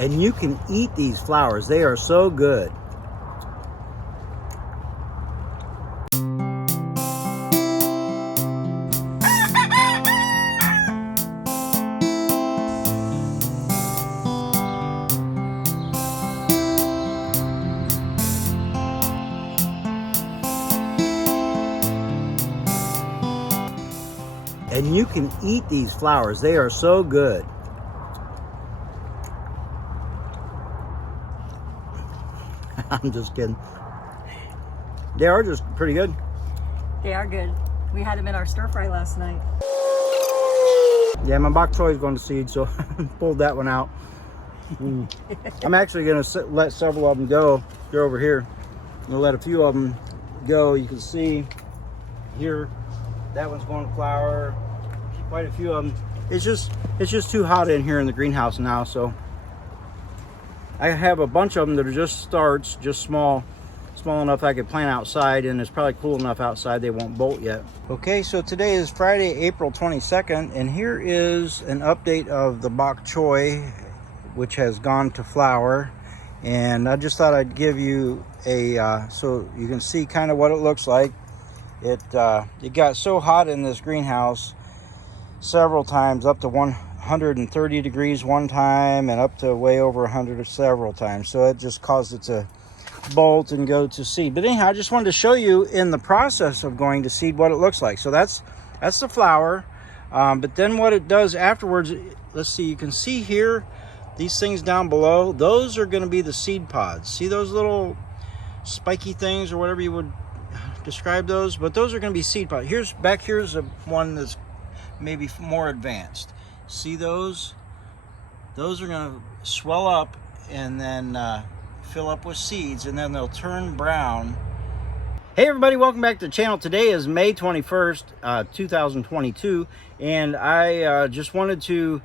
And you can eat these flowers. They are so good. And you can eat these flowers. They are so good. I'm just kidding. They are just pretty good. They are good. We had them in our stir fry last night. Yeah, my Bok Choy is going to seed, so I pulled that one out. I'm actually going to let several of them go. They're over here. I'm going to let a few of them go. You can see here, that one's going to flower. Quite a few of them. It's just too hot in here in the greenhouse now, so I have a bunch of them that are just starts, just small enough I could plant outside, and it's probably cool enough outside they won't bolt yet. Okay, so today is Friday, April 22nd, and here is an update of the Bok Choy, which has gone to flower. And I just thought I'd give you a so you can see kind of what it looks like. It got so hot in this greenhouse several times, up to 130 degrees one time, and up to way over 100 several times. So it just caused it to bolt and go to seed. But anyhow, I just wanted to show you in the process of going to seed what it looks like. So that's the flower. But then what it does afterwards, let's see, you can see here, these things down below, those are going to be the seed pods. See those little spiky things or whatever you would describe those? But those are going to be seed pods. Here's one that's maybe more advanced. See those? Those are going to swell up and then fill up with seeds, and then they'll turn brown. Hey everybody, welcome back to the channel. Today is May 21st, 2022, and I just wanted to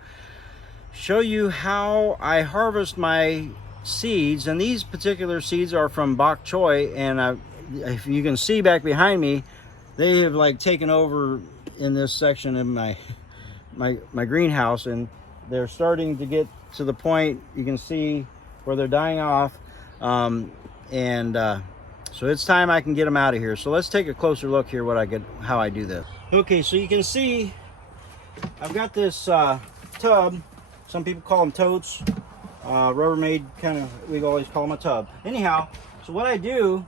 show you how I harvest my seeds. And these particular seeds are from Bok Choy, and if you can see back behind me, they have like taken over in this section of my greenhouse, and they're starting to get to the point you can see where they're dying off, so it's time I can get them out of here. So let's take a closer look here how I do this. Okay, so you can see I've got this tub. Some people call them totes, Rubbermaid kind of, we always call them a tub. Anyhow, so what I do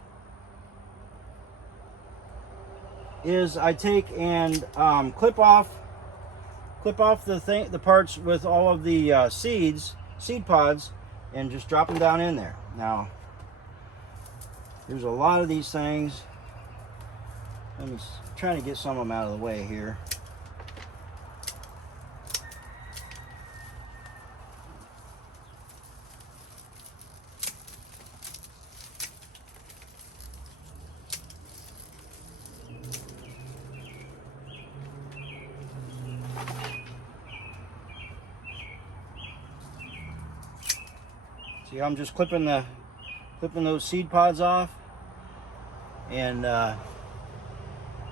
is I take and clip off the parts with all of the seed pods, and just drop them down in there. Now, there's a lot of these things. I'm trying to get some of them out of the way here. See, I'm just clipping those seed pods off and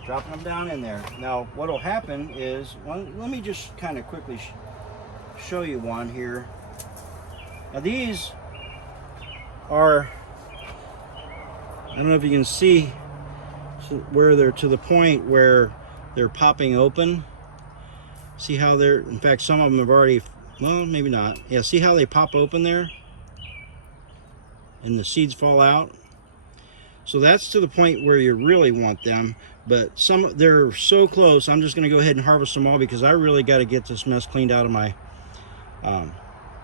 dropping them down in there. Now, what will happen is, let me just kind of quickly show you one here. Now, these are, I don't know if you can see where they're to the point where they're popping open. See how they're, in fact, some of them have already, well, maybe not. Yeah, see how they pop open there? And the seeds fall out. So that's to the point where you really want them, but they're so close. I'm just going to go ahead and harvest them all, because I really got to get this mess cleaned out of my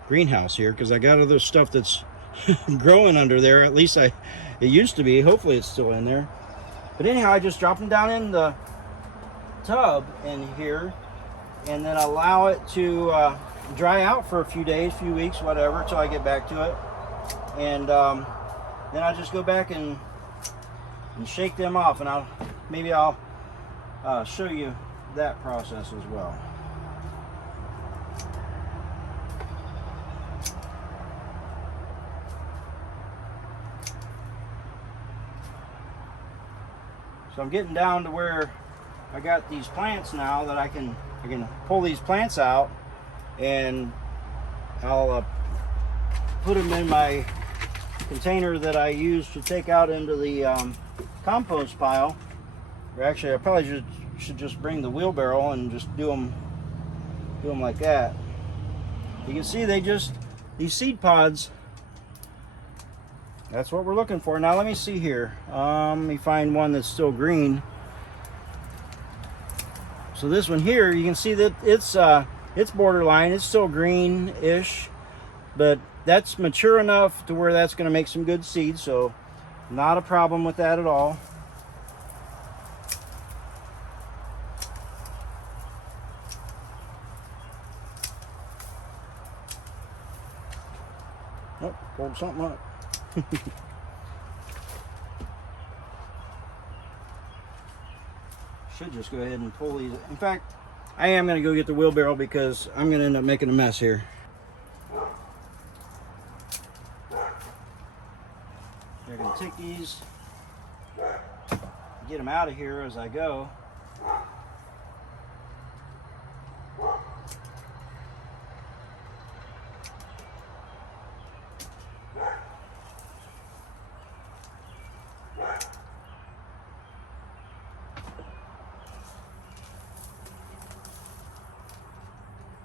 greenhouse here, because I got other stuff that's growing under there. At least it used to be. Hopefully it's still in there. But anyhow, I just drop them down in the tub in here, and then allow it to dry out for a few days, few weeks, whatever, till I get back to it. And then I just go back and shake them off, and I'll show you that process as well. So I'm getting down to where I got these plants now that I can pull these plants out, and I'll put them in my container that I use to take out into the compost pile. Or actually, I probably should just bring the wheelbarrow and just do them like that. You can see these seed pods, that's what we're looking for. Now let me see here. Let me find one that's still green. So this one here, you can see that it's borderline. It's still green-ish, but that's mature enough to where that's going to make some good seeds. So not a problem with that at all. Oh, pulled something up. Should just go ahead and pull these. In fact, I am going to go get the wheelbarrow because I'm going to end up making a mess here. They're going to take these, get them out of here as I go.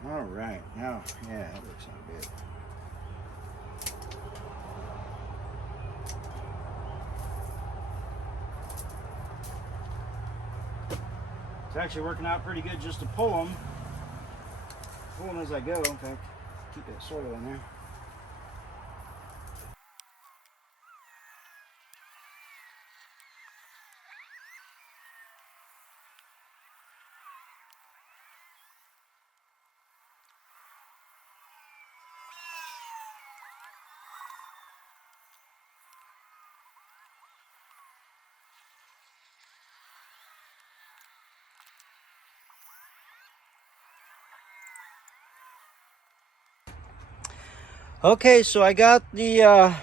All right, now, yeah, that looks not good. It's actually working out pretty good just to pull them as I go. In fact, keep that soil in there. Okay, so I got the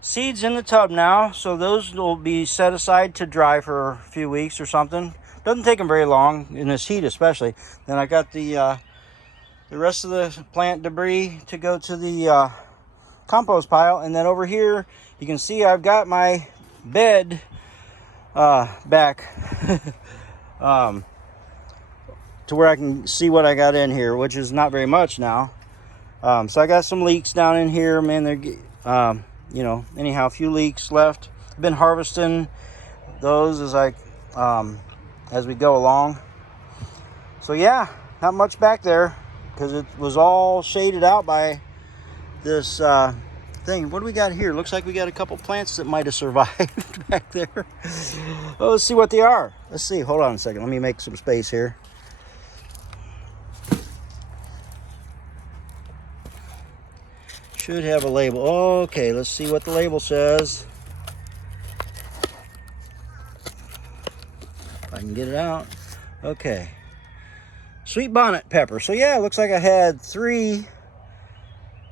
seeds in the tub now, so those will be set aside to dry for a few weeks or something. Doesn't take them very long in this heat, especially. Then I got the rest of the plant debris to go to the compost pile, and then over here you can see I've got my bed back to where I can see what I got in here, which is not very much now. So I got some leeks down in here, man. They're, anyhow, a few leeks left. I've been harvesting those as we go along. So yeah, not much back there because it was all shaded out by this thing. What do we got here? Looks like we got a couple plants that might have survived back there. Well, let's see what they are. Let's see. Hold on a second. Let me make some space here. Should have a label. Okay, let's see what the label says. If I can get it out. Okay. Sweet bonnet pepper. So yeah, it looks like I had 3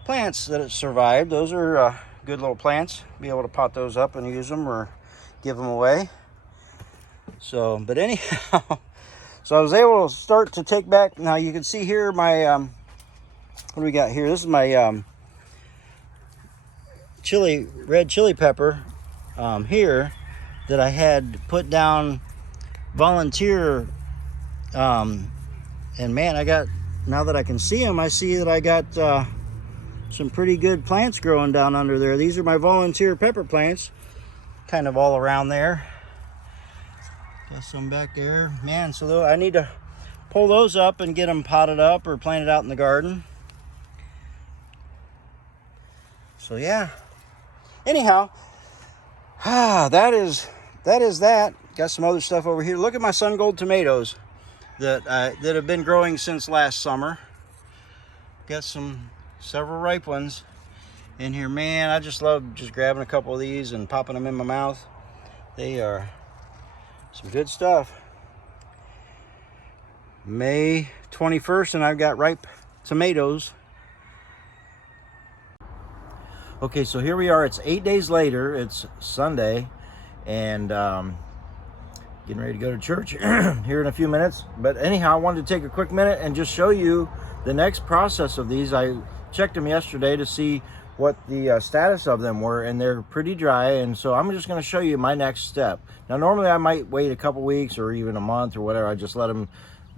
plants that have survived. Those are good little plants. Be able to pot those up and use them or give them away. So, but anyhow, so I was able to start to take back. Now you can see here my, what do we got here? This is my red chili pepper here that I had put down volunteer, and man, I got, now that I can see them, I see that I got some pretty good plants growing down under there. These are my volunteer pepper plants, kind of all around there. Got some back there, man. So I need to pull those up and get them potted up or planted out in the garden. So yeah. Anyhow, that is that. Got some other stuff over here. Look at my sun gold tomatoes that have been growing since last summer. Got several ripe ones in here. Man, I just love just grabbing a couple of these and popping them in my mouth. They are some good stuff. May 21st, and I've got ripe tomatoes. Okay, so here we are. It's 8 days later. It's Sunday, and getting ready to go to church here in a few minutes. But anyhow, I wanted to take a quick minute and just show you the next process of these. I checked them yesterday to see what the status of them were, and they're pretty dry. And so I'm just going to show you my next step. Now normally I might wait a couple weeks or even a month or whatever. I just let them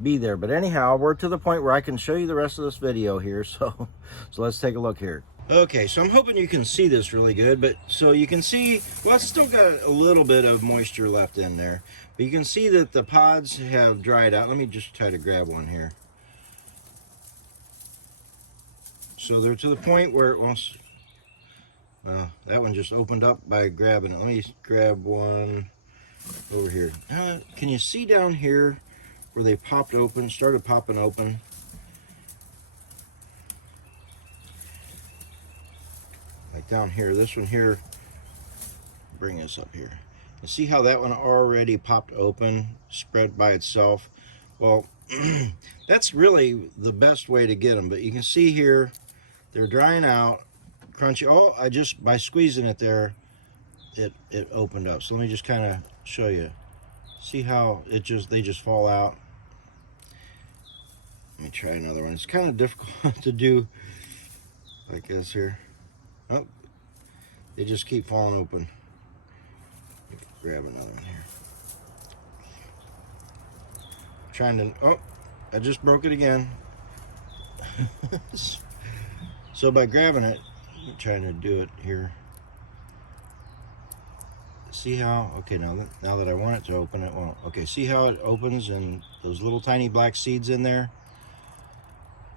be there, but anyhow, we're to the point where I can show you the rest of this video here. So let's take a look here. Okay, so I'm hoping you can see this really good, but so you can see, well, it's still got a little bit of moisture left in there, but you can see that the pods have dried out. Let me just try to grab one here. So they're to the point where it wants, that one just opened up by grabbing it. Let me grab one over here. Can you see down here where they popped open, started popping open? Like down here, this one here, bring this up here. You see how that one already popped open, spread by itself? Well, that's really the best way to get them, but you can see here, they're drying out, crunchy. Oh, I just, by squeezing it there, it opened up. So let me just kind of show you. See how they just fall out? Let me try another one. It's kind of difficult to do like this here. Oh, they just keep falling open. Grab another one here. Trying to, oh, I just broke it again. So by grabbing it, I'm trying to do it here. See how, okay, now that I want it to open, it won't. Okay, see how it opens and those little tiny black seeds in there?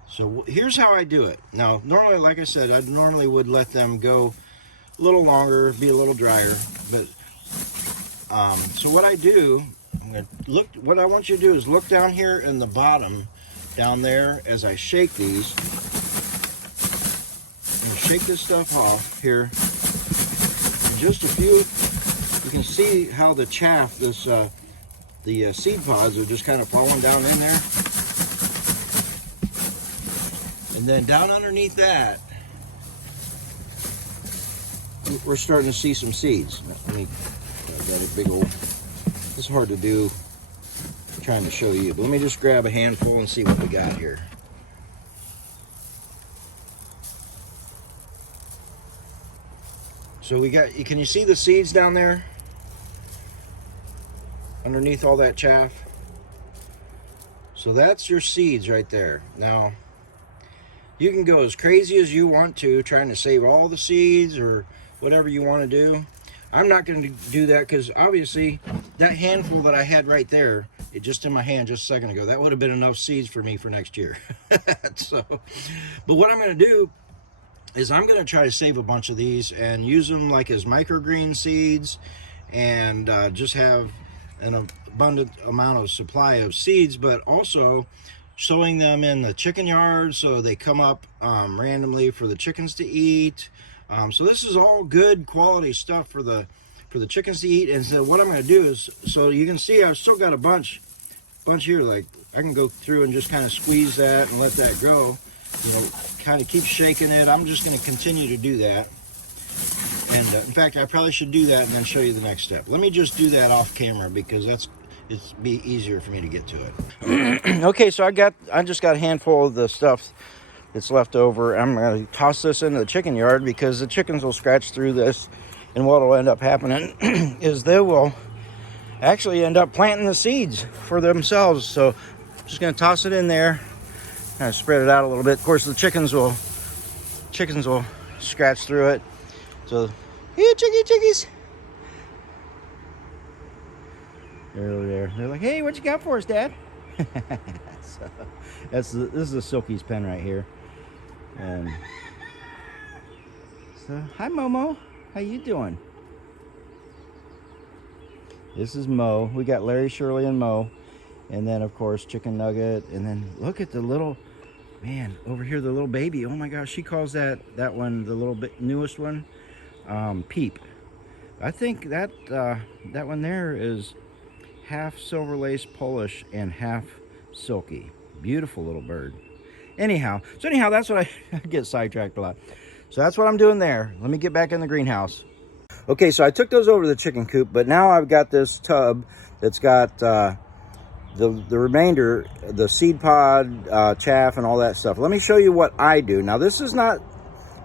So here's how I do it. Now, normally, like I said, I normally would let them go a little longer, be a little drier, but so what I do, I'm gonna look, what I want you to do is look down here in the bottom, down there, as I shake these. I'm gonna shake this stuff off here. In just a few, you can see how the chaff, the seed pods are just kind of falling down in there. And then down underneath that, we're starting to see some seeds. Let me, I've got a big old, it's hard to do trying to show you, but let me just grab a handful and see what we got here. So we got, can you see the seeds down there? Underneath all that chaff? So that's your seeds right there. Now, you can go as crazy as you want to, trying to save all the seeds or whatever you want to do. I'm not going to do that because obviously that handful that I had right there, it just in my hand just a second ago, that would have been enough seeds for me for next year. So, but what I'm going to do is I'm going to try to save a bunch of these and use them like as microgreen seeds, and just have an abundant amount of supply of seeds, but also sowing them in the chicken yard so they come up randomly for the chickens to eat. So this is all good quality stuff for the chickens to eat. And so what I'm going to do is, so you can see I've still got a bunch here. Like I can go through and just kind of squeeze that and let that go. You know, kind of keep shaking it. I'm just going to continue to do that. And in fact, I probably should do that and then show you the next step. Let me just do that off camera because it's be easier for me to get to it. Okay, so I just got a handful of the stuff that's left over. I'm going to toss this into the chicken yard because the chickens will scratch through this, and what will end up happening is they will actually end up planting the seeds for themselves. So I'm just going to toss it in there, kind of spread it out a little bit. Of course, the chickens will scratch through it. So, here, chickies. They're over there. They're like, hey, what you got for us, Dad? So this is a Silky's pen right here. And so, hi, Momo. How you doing? This is Mo. We got Larry, Shirley, and Mo. And then, of course, Chicken Nugget. And then look at the little, man, over here, the little baby. Oh, my gosh. She calls that one, the little bit newest one, Peep. I think that one there is half silver lace Polish and half silky. Beautiful little bird. Anyhow, that's what I get sidetracked a lot. So that's what I'm doing there. Let me get back in the greenhouse. Okay, so I took those over to the chicken coop, but now I've got this tub that's got the remainder, the seed pod, chaff, and all that stuff. Let me show you what I do. Now, this is not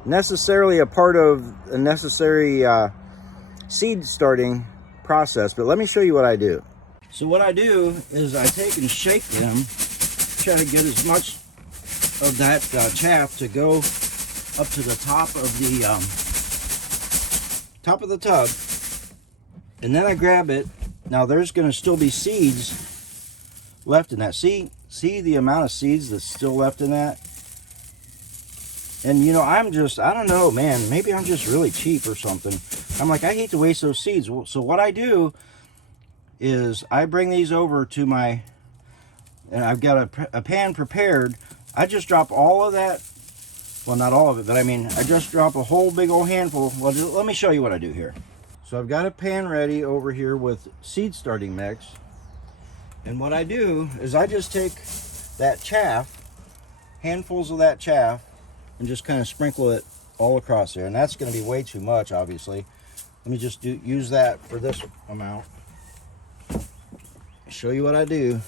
necessarily a part of a necessary seed starting process, but let me show you what I do. So what I do is I take and shake them, try to get as much of that chaff to go up to the top of the tub, and then I grab it. Now there's going to still be seeds left in that. See the amount of seeds that's still left in that? And you know, I don't know, man, maybe I'm just really cheap or something. I'm like, I hate to waste those seeds. So what I do is I bring these over to my, and I've got a pan prepared. I just drop all of that, well, not all of it, but I mean, I just drop a whole big old handful. Well, let me show you what I do here. So I've got a pan ready over here with seed starting mix. And what I do is I just take that chaff, handfuls of that chaff, and just kind of sprinkle it all across there. And that's going to be way too much, obviously. Let me just use that for this amount. Show you what I do.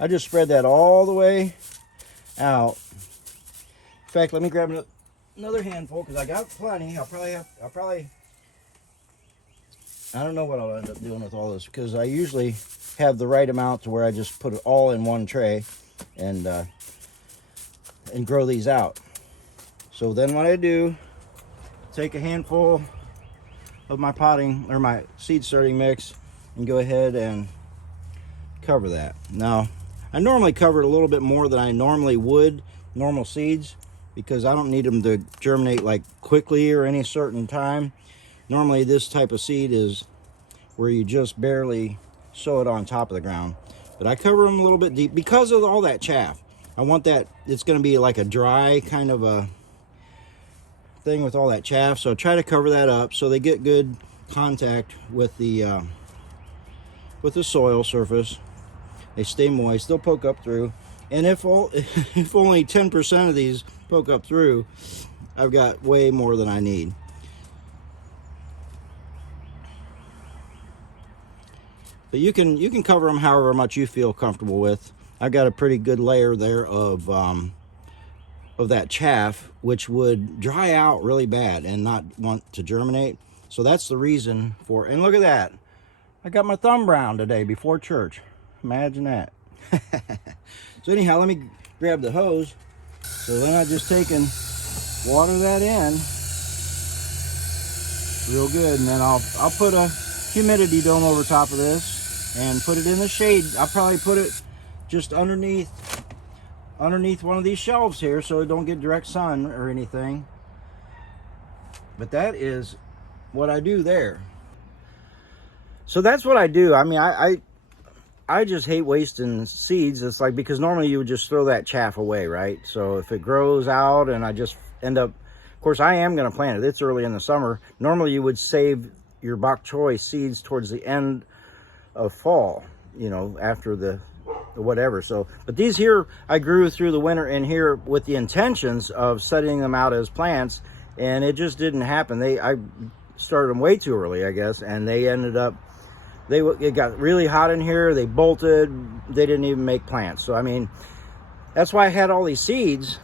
I just spread that all the way out. In fact, let me grab another handful because I got plenty. I don't know what I'll end up doing with all this, because I usually have the right amount to where I just put it all in one tray and grow these out. So then what I do, take a handful of my potting or my seed starting mix and go ahead and cover that. Now, I normally cover it a little bit more than I normally would normal seeds, because I don't need them to germinate like quickly or any certain time. Normally this type of seed is where you just barely sow it on top of the ground. But I cover them a little bit deep because of all that chaff. I want that, it's going to be like a dry kind of a thing with all that chaff. So I try to cover that up so they get good contact with the soil surface. They stay moist, they'll poke up through. And if only 10% of these poke up through, I've got way more than I need. But you can cover them however much you feel comfortable with. I've got a pretty good layer there of that chaff, which would dry out really bad and not want to germinate. So that's the reason for, and look at that. I got my thumb brown today before church. Imagine that. So anyhow, let me grab the hose. So then I just take and water that in real good, and then I'll put a humidity dome over top of this and put it in the shade. I'll probably put it just underneath one of these shelves here so it don't get direct sun or anything. But that is what I do there. So that's what I do. I mean, I just hate wasting seeds. It's like, because normally you would just throw that chaff away, right? So if it grows out and I just end up, of course I am going to plant it. It's early in the summer. Normally you would save your Bok Choy seeds towards the end of fall, you know, after the whatever. So, but these here I grew through the winter in here with the intentions of setting them out as plants, and it just didn't happen. I started them way too early, I guess, and they ended up, it got really hot in here. They bolted. They didn't even make plants. So I mean, that's why I had all these seeds.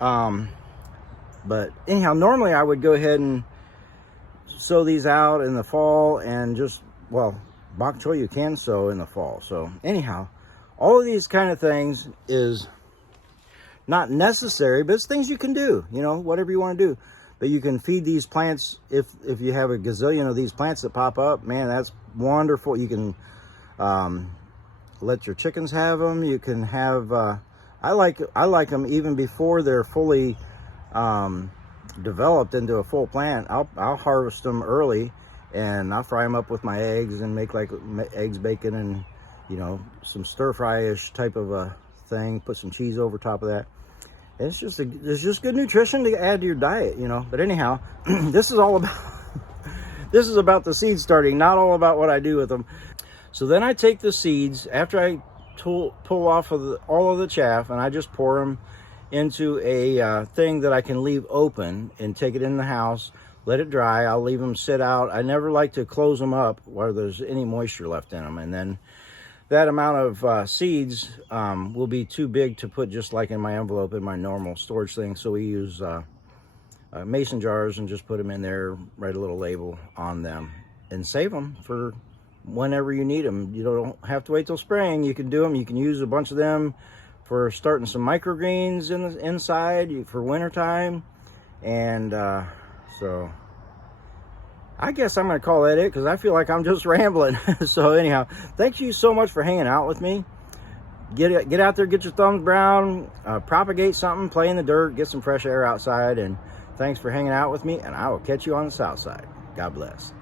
But anyhow, normally I would go ahead and sow these out in the fall, and just, well, Bok Choy you can sow in the fall. So anyhow, all of these kind of things is not necessary, but it's things you can do, you know, whatever you want to do. But you can feed these plants. If you have a gazillion of these plants that pop up, man, that's wonderful. You can let your chickens have them. You can have, I like them even before they're fully developed into a full plant. I'll harvest them early, and I'll fry them up with my eggs and make like eggs, bacon, and, you know, some stir fry-ish type of a thing. Put some cheese over top of that. It's just good nutrition to add to your diet, you know. But anyhow, this is about the seed starting, not all about what I do with them. So then I take the seeds after I pull off of all of the chaff, and I just pour them into a thing that I can leave open and take it in the house, let it dry. I'll leave them sit out. I never like to close them up where there's any moisture left in them, and then that amount of seeds will be too big to put just like in my envelope in my normal storage thing. So we use mason jars and just put them in there, write a little label on them, and save them for whenever you need them. You don't have to wait till spring. You can do them. You can use a bunch of them for starting some microgreens in the inside for wintertime. And so I guess I'm going to call that it, because I feel like I'm just rambling. So anyhow, thank you so much for hanging out with me. Get out there, get your thumbs brown, propagate something, play in the dirt, get some fresh air outside. And thanks for hanging out with me, and I will catch you on the south side. God bless.